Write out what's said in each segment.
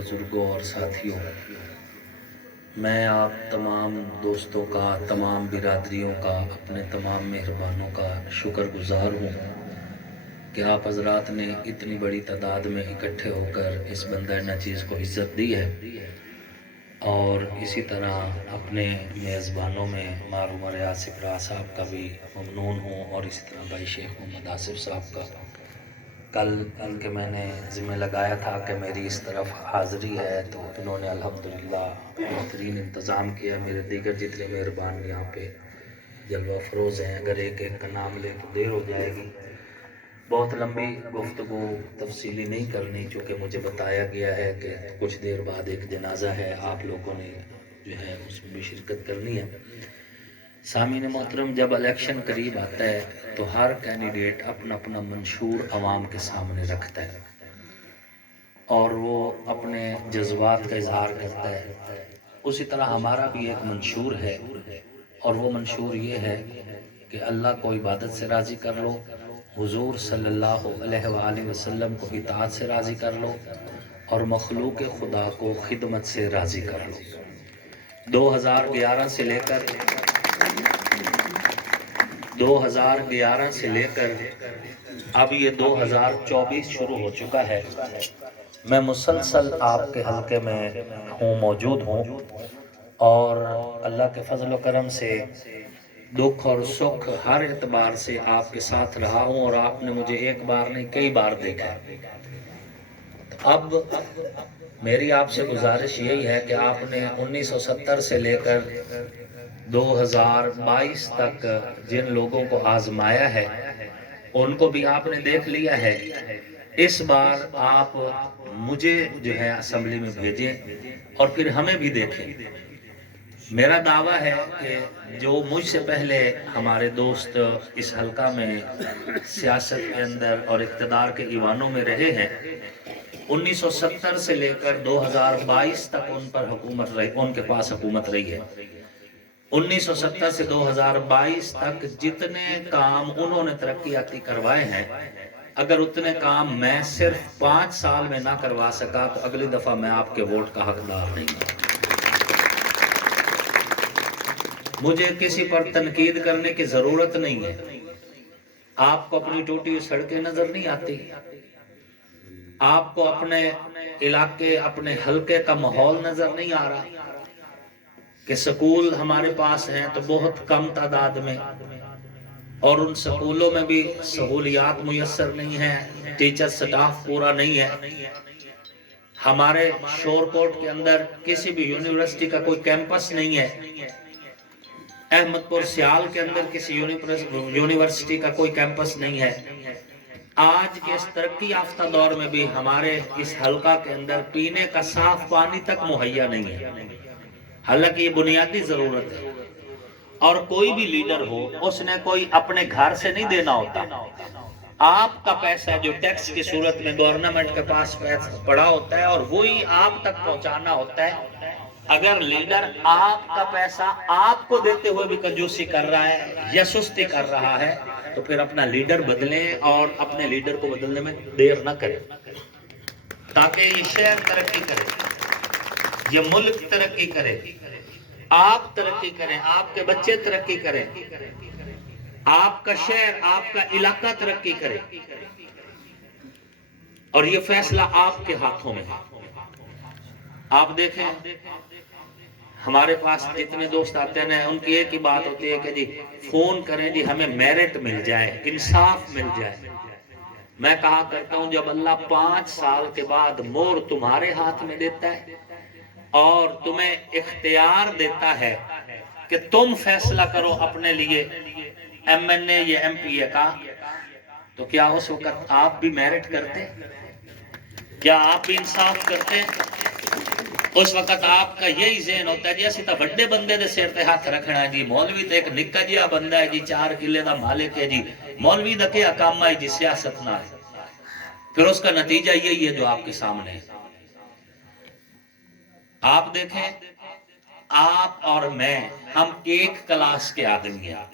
بزرگوں اور ساتھیوں، میں آپ تمام دوستوں کا، تمام برادریوں کا، اپنے تمام مہربانوں کا شکر گزار ہوں کہ آپ حضرات نے اتنی بڑی تعداد میں اکٹھے ہو کر اس بندہ ناچیز کو عزت دی ہے، اور اسی طرح اپنے میزبانوں میں معروم ریاض سپرا صاحب کا بھی ممنون ہوں، اور اسی طرح بھائی شیخ محمد آصف صاحب کا۔ کل ان کے میں نے ذمہ لگایا تھا کہ میری اس طرف حاضری ہے، تو انہوں نے الحمدللہ بہترین انتظام کیا۔ میرے دیگر جتنے مہربان یہاں پہ جلوہ فروز ہیں، اگر ایک ایک کا نام لے تو دیر ہو جائے گی، بہت لمبی گفتگو تفصیلی نہیں کرنی، چونکہ مجھے بتایا گیا ہے کہ کچھ دیر بعد ایک جنازہ ہے، آپ لوگوں نے جو ہے اس میں بھی شرکت کرنی ہے۔ سامعین محترم، جب الیکشن قریب آتا ہے تو ہر کینڈیڈیٹ اپنا اپنا منشور عوام کے سامنے رکھتا ہے اور وہ اپنے جذبات کا اظہار کرتا ہے۔ اسی طرح ہمارا بھی ایک منشور ہے، اور وہ منشور یہ ہے کہ اللہ کو عبادت سے راضی کر لو، حضور صلی اللہ علیہ وآلہ وسلم کو اطاعت سے راضی کر لو، اور مخلوق خدا کو خدمت سے راضی کر لو۔ 2011 سے لے کر 2011 سے لے کر اب یہ 2024 شروع ہو چکا ہے، میں مسلسل آپ کے حلقے میں موجود ہوں، اور اللہ کے فضل و کرم سے دکھ اور سکھ ہر اعتبار سے آپ کے ساتھ رہا ہوں، اور آپ نے مجھے ایک بار نہیں کئی بار دیکھا۔ اب میری آپ سے گزارش یہی ہے کہ آپ نے 1970 سے لے کر 2022 تک جن لوگوں کو آزمایا ہے ان کو بھی آپ نے دیکھ لیا ہے۔ اس بار آپ مجھے جو ہے اسمبلی میں بھیجیں اور پھر ہمیں بھی دیکھیں۔ میرا دعویٰ ہے کہ جو مجھ سے پہلے ہمارے دوست اس حلقہ میں سیاست کے اندر اور اقتدار کے ایوانوں میں رہے ہیں، 1970 سے لے کر 2022 تک ان پر حکومت رہی، ان کے پاس حکومت رہی ہے۔ 1970 سے 2022 تک جتنے کام انہوں نے ترقیاتی کروائے ہیں، اگر اتنے کام میں صرف 5 سال میں نہ کروا سکا تو اگلی دفعہ میں آپ کے ووٹ کا حقدار نہیں ہوں۔ مجھے کسی پر تنقید کرنے کی ضرورت نہیں ہے۔ آپ کو اپنی ٹوٹی ہوئی سڑکیں نظر نہیں آتی؟ آپ کو اپنے علاقے، اپنے حلقے کا ماحول نظر نہیں آ رہا کہ سکول ہمارے پاس ہیں تو بہت کم تعداد میں، اور ان سکولوں میں بھی سہولیات میسر نہیں ہیں، ٹیچر سٹاف پورا نہیں ہے۔ ہمارے شور کوٹ کے اندر کسی بھی یونیورسٹی کا کوئی کیمپس نہیں ہے، احمد پور سیال کے اندر کسی یونیورسٹی کا کوئی کیمپس نہیں ہے۔ آج کے اس ترقی یافتہ دور میں بھی ہمارے اس حلقہ کے اندر پینے کا صاف پانی تک مہیا نہیں ہے، حالانکہ یہ بنیادی ضرورت ہے۔ اور کوئی بھی لیڈر ہو، اس نے کوئی اپنے گھر سے نہیں دینا ہوتا، آپ کا پیسہ جو ٹیکس کی صورت میں گورنمنٹ کے پاس پڑا ہوتا ہے اور وہی آپ تک پہنچانا ہوتا ہے۔ اگر لیڈر آپ کا پیسہ آپ کو دیتے ہوئے بھی کنجوسی کر رہا ہے یا سستی کر رہا ہے تو پھر اپنا لیڈر بدلیں، اور اپنے لیڈر کو بدلنے میں دیر نہ کریں، تاکہ یہ شہر ترقی کرے، یہ ملک ترقی کرے، آپ ترقی کریں، آپ کے بچے ترقی کریں، آپ کا شہر، آپ کا علاقہ ترقی کرے، اور یہ فیصلہ آپ کے ہاتھوں میں ہے۔ آپ دیکھیں ہمارے پاس جتنے دوست آتے ہیں ان کی ایک ہی بات ہوتی ہے کہ جی فون کریں، جی ہمیں میرٹ مل جائے، انصاف مل جائے۔ میں کہا کرتا ہوں جب اللہ 5 سال کے بعد مور تمہارے ہاتھ میں دیتا ہے اور تمہیں اختیار دیتا ہے کہ تم فیصلہ کرو اپنے لیے ایم این اے یا ایم پی اے کا، تو کیا اس وقت آپ بھی میرٹ کرتے؟ کیا آپ بھی انصاف کرتے؟ اس وقت آپ کا یہی ذہن ہوتا ہے جی اسی تا بڑے بندے دے سر تے ہاتھ رکھنا ہے، جی مولوی تے ایک نکا جیا بندہ ہے، جی 4 کلے دا مالک ہے، جی مولوی دا کیا کام ہے، جی سیاست نہ ہے۔ پھر اس کا نتیجہ یہی ہے جو آپ کے سامنے ہے۔ آپ دیکھیں، آپ اور میں، ہم ایک کلاس کے آدمی ہیں،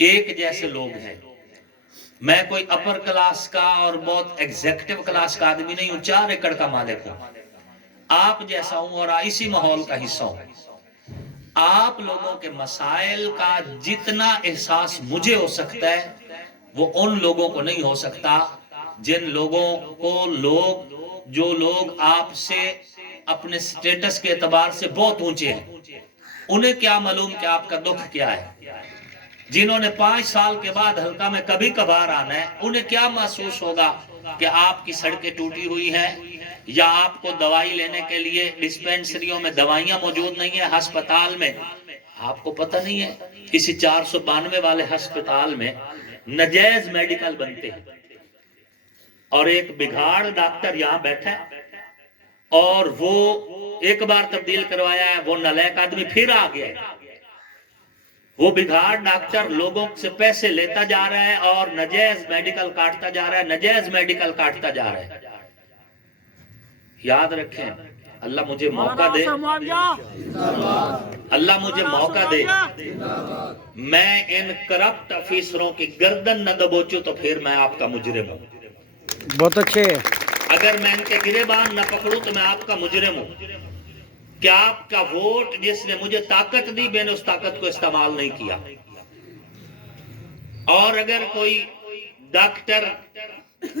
ایک جیسے لوگ ہیں۔ میں کوئی اپر کلاس کا اور بہت ایگزیکٹو کلاس کا آدمی نہیں ہوں، 4 ایکڑ کا مالک ہوں۔ आप जैसा हूं और इसी माहौल का हिस्सा हूं। आप लोगों के मसाइल का जितना एहसास मुझे हो सकता है वो उन लोगों को नहीं हो सकता, जिन लोगों को जो लोग आपसे अपने स्टेटस के एतबार से बहुत ऊंचे हैं, उन्हें क्या मालूम कि आपका दुख क्या है। जिन्होंने 5 साल के बाद हल्का में कभी कभार आना है, उन्हें क्या महसूस होगा कि आपकी सड़कें टूटी हुई हैं, या आपको दवाई लेने के लिए डिस्पेंसरियों में दवाइयां मौजूद नहीं है, अस्पताल में आपको पता नहीं है। किसी 492 वाले अस्पताल में नजायज मेडिकल बनते हैं और एक बिगाड़ डॉक्टर यहां बैठा है और वो एक बार तब्दील करवाया है, वो नालायक आदमी फिर आ गया है। वो बिगाड़ डॉक्टर लोगों से पैसे लेता जा रहा है और नजायज मेडिकल काटता जा रहा है, नजायज मेडिकल काटता जा रहा है। याद रखें, अल्लाह मुझे मौका दे, अल्लाह मुझे मौका दे, मैं इन करप्ट ऑफिसरों की गर्दन न दबोचूं तो फिर मैं आपका मुजरिम हूं। बहुत अच्छे। अगर मैं इनके गिरेबान न पकड़ूं तो मैं आपका मुजरिम हूं। क्या आपका वोट जिसने मुझे ताकत दी, मैंने उस ताकत को इस्तेमाल नहीं किया। और अगर कोई डॉक्टर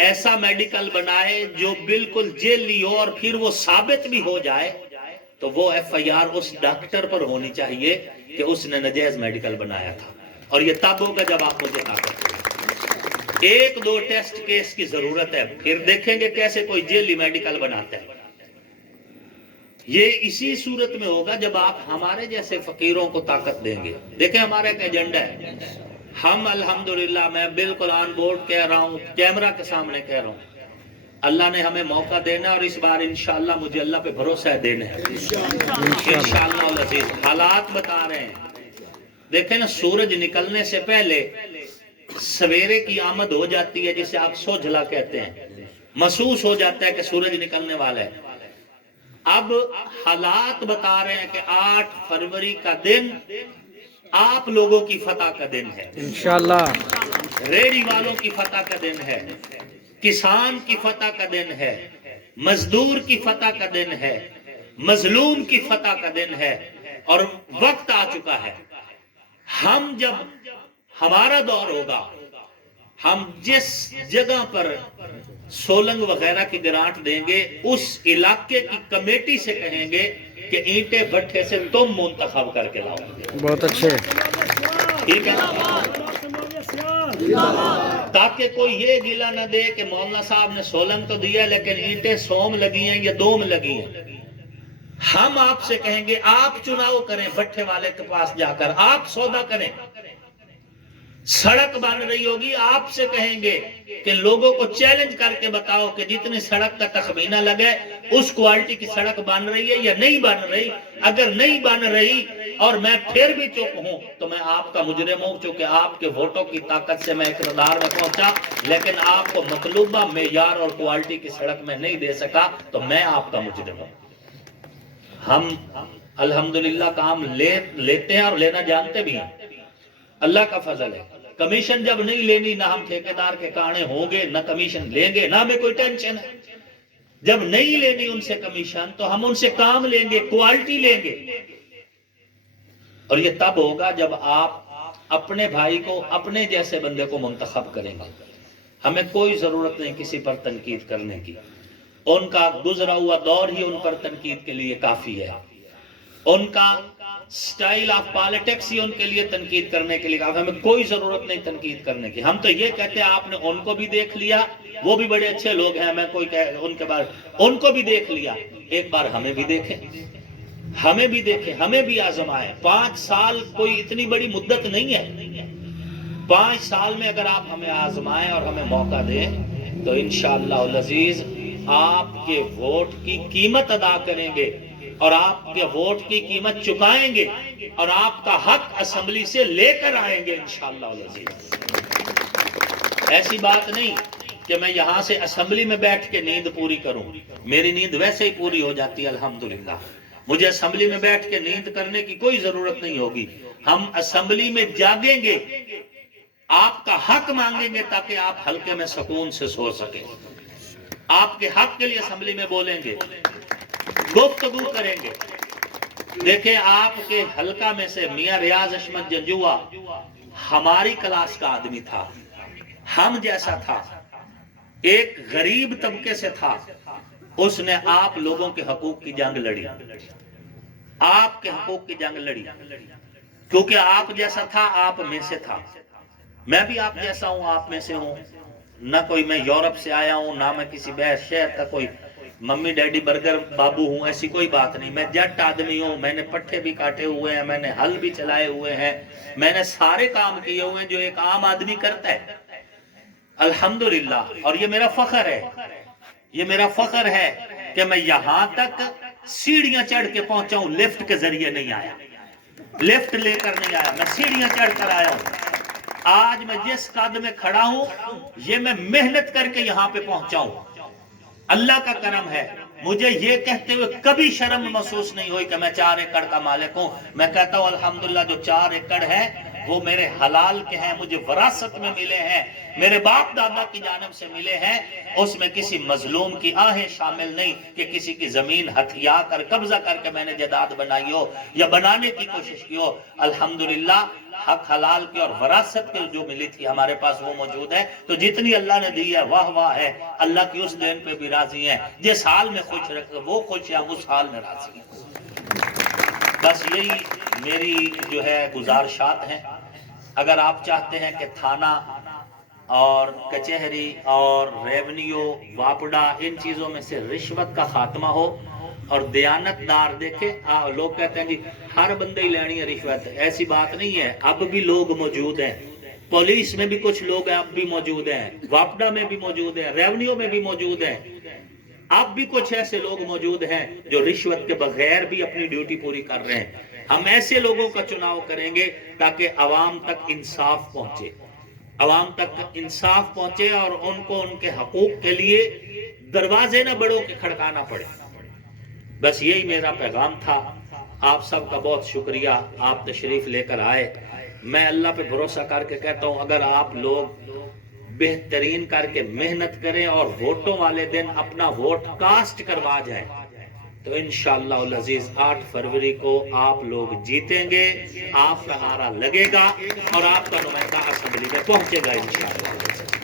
ऐसा मेडिकल बनाए जो बिल्कुल जेली हो और फिर वो साबित भी हो जाए, तो वो FIR उस डॉक्टर पर होनी चाहिए कि उसने नजायज मेडिकल बनाया था। और ये तब होगा जब आप मुझे ताकत दें। 1-2 टेस्ट केस की जरूरत है, फिर देखेंगे कैसे कोई जेली मेडिकल बनाता है। ये इसी सूरत में होगा जब आप हमारे जैसे फकीरों को ताकत देंगे। देखें, हमारा एक एजेंडा है, हम अल्हम्दुलिल्लाह, मैं बिल्कुल ऑन बोर्ड कह रहा हूं, कैमरा के सामने कह रहा हूं, अल्लाह ने हमें मौका देना और इस बार इंशाअल्लाह मुझे अल्लाह पे भरोसा है, देने है इंशाअल्लाह अज़ीज़। हालात बता रहे हैं, देखें ना, सूरज निकलने से पहले सवेरे की आमद हो जाती है, जिसे आप सोझला कहते हैं, महसूस हो जाता है कि सूरज निकलने वाला है। अब हालात बता रहे हैं कि 8 फरवरी का दिन आप लोगों की फतह का दिन है इंशाअल्लाह। रेडी वालों की फतह का दिन है, किसान की फतह का दिन है, मजदूर की फतह का दिन है, मजलूम की फतह का दिन है। और वक्त आ चुका है, हम जब हमारा दौर होगा, हम जिस जगह पर सोलंग वगैरह की ग्रांट देंगे, उस इलाके की कमेटी से कहेंगे कि ईंटें भट्ठे से तुम मुंतखब करके लाओ। बहुत अच्छे, ठीक है, ताकि कोई ये गिला न दे कि मौलाना साहब ने सोलंग तो दिया लेकिन ईंटें सोम लगी हैं या दोम लगी हैं। हम आपसे कहेंगे आप चुनाव करें, भट्ठे वाले के पास जाकर आप सौदा करें। सड़क बन रही होगी, आपसे कहेंगे कि लोगों को चैलेंज करके बताओ कि जितनी सड़क का तखमीना लगे उस क्वालिटी की सड़क बन रही है या नहीं बन रही। अगर नहीं बन रही और मैं फिर भी चुप हूं तो मैं आपका मुजरिम हूं, क्योंकि आपके वोटों की ताकत से मैं इक़्तिदार में पहुंचा, लेकिन आपको मतलूबा मेयार और क्वालिटी की सड़क में नहीं दे सका, तो मैं आपका मुजरिम हूं। हम अल्हम्दुलिल्लाह काम लेते हैं और लेना जानते भी हैं, अल्लाह का फजल है। कमीशन जब नहीं लेनी, ना हम ठेकेदार के काने होंगे, ना कमीशन लेंगे, ना हमें कोई टेंशन है। जब नहीं लेनी उनसे कमीशन तो हम उनसे काम लेंगे, क्वालिटी लेंगे। और ये तब होगा जब आप अपने भाई को, अपने जैसे बंदे को मुंतखब करेंगे। हमें कोई जरूरत नहीं किसी पर तनकीद करने की, उनका गुजरा हुआ दौर ही उन पर तनकीद के लिए काफी है। उनका स्टाइल ऑफ पॉलिटिक्स ही उनके लिए तनकीद करने के लिए काफी। हमें कोई जरूरत नहीं तनकीद करने की। हम तो ये कहते हैं आपने उनको भी देख लिया, वो भी बड़े अच्छे लोग हैं, मैं कोई उनके बारे, उनको भी देख लिया, एक बार हमें भी देखें, हमें भी देखें, हमें भी आजमाएं। 5 साल कोई इतनी बड़ी मुद्दत नहीं है। 5 साल में अगर आप हमें आजमाएं और हमें मौका दें तो इंशाअल्लाह अज़ीज आपके वोट की कीमत अदा करेंगे और आपके वोट की कीमत चुकाएंगे और आपका हक असेंबली से लेकर आएंगे इंशाअल्लाह अज़ीज। ऐसी बात नहीं कि मैं यहां से असेंबली में बैठ के नींद पूरी करूं, मेरी नींद वैसे ही पूरी हो जाती है अल्हम्दुलिल्लाह। मुझे असेंबली में बैठ के नींद करने की कोई जरूरत नहीं होगी। हम असेंबली में जागेंगे, आपका हक मांगेंगे ताकि आप हल्के में सुकून से सो सके। आपके हक के लिए असेंबली में बोलेंगे, गुफ्तगू करेंगे। देखे आपके हलका में से मियां रियाज अहमद जंजुआ हमारी क्लास का आदमी था, हम जैसा था, एक गरीब तबके से था। उसने आप लोगों के हकूक की जंग लड़ी, आपके हकूक की जंग लड़ी, क्योंकि आप जैसा था, आप में से था। मैं भी आप जैसा हूं, आप में से हूं। ना कोई मैं यूरोप से आया हूं, ना मैं किसी बहर शहर का कोई मम्मी डैडी बर्गर बाबू हूं, ऐसी कोई बात नहीं। मैं जट आदमी हूं, मैंने पट्टे भी काटे हुए हैं, मैंने हल भी चलाए हुए हैं, मैंने सारे काम किए हुए हैं जो एक आम आदमी करता है, अल्हम्दुलिल्लाह। और ये मेरा फख्र है, ये मेरा फख्र है कि मैं यहां तक सीढ़ियां चढ़ के पहुंचा हूं, लिफ्ट के जरिए नहीं आया, लिफ्ट लेकर नहीं आया, मैं सीढ़ियां चढ़ कर आया हूं। आज मैं जिस कद में खड़ा हूं, ये मैं मेहनत करके यहां पे पहुंचा हूं, अल्लाह का करम है। मुझे ये कहते हुए कभी शर्म महसूस नहीं हुई कि मैं 4 एकड़ का मालिक हूं। मैं कहता हूं अल्हम्दुलिल्लाह, जो 4 एकड़ है वो मेरे हलाल के हैं, मुझे वरासत में मिले हैं, मेरे बाप दादा की जानिब से मिले हैं। उसमें किसी मजलूम की आहें शामिल नहीं कि किसी की जमीन हथिया कर कब्जा करके मैंने जायदाद बनाई हो या बनाने की कोशिश की हो। अल्हम्दुलिल्लाह, हक हलाल की और वरासत की जो मिली थी हमारे पास वो मौजूद है। तो जितनी अल्लाह ने दी है वाह वाह है, अल्लाह की उस देन पे भी राजी है। जिस हाल में खुश रखे वो खुश है, उस हाल में राजी है। बस यही मेरी जो है गुजारिशात हैं। अगर आप चाहते हैं कि थाना और कचहरी और रेवेन्यू वापडा इन चीजों में से रिश्वत का खात्मा हो और दयानतदार, देखे लोग कहते हैं जी हर बंदे ही लेनी है रिश्वत, ऐसी बात नहीं है। अब भी लोग मौजूद हैं, पुलिस में भी कुछ लोग अब भी मौजूद हैं, वापडा में भी मौजूद हैं, रेवेन्यू में भी मौजूद हैं। अब भी कुछ ऐसे लोग मौजूद हैं जो रिश्वत के बगैर भी अपनी ड्यूटी पूरी कर रहे हैं। हम ऐसे लोगों का चुनाव करेंगे ताकि अवाम तक इंसाफ पहुंचे, अवाम तक इंसाफ पहुंचे और उनको उनके हकूक के लिए दरवाजे न बड़ों के खड़काना पड़े। बस यही मेरा पैगाम था। आप सबका बहुत शुक्रिया, आप तशरीफ लेकर आए। मैं अल्लाह पे भरोसा करके कहता हूं, अगर आप लोग बेहतरीन करके मेहनत करें और वोटों वाले दिन अपना वोट कास्ट करवा जाए तो इंशाअल्लाह अल अजीज 8 फरवरी को आप लोग जीतेंगे, आपका नारा लगेगा और आपका नुमाइंदा असेंबली में पहुंचेगा इंशाअल्लाह।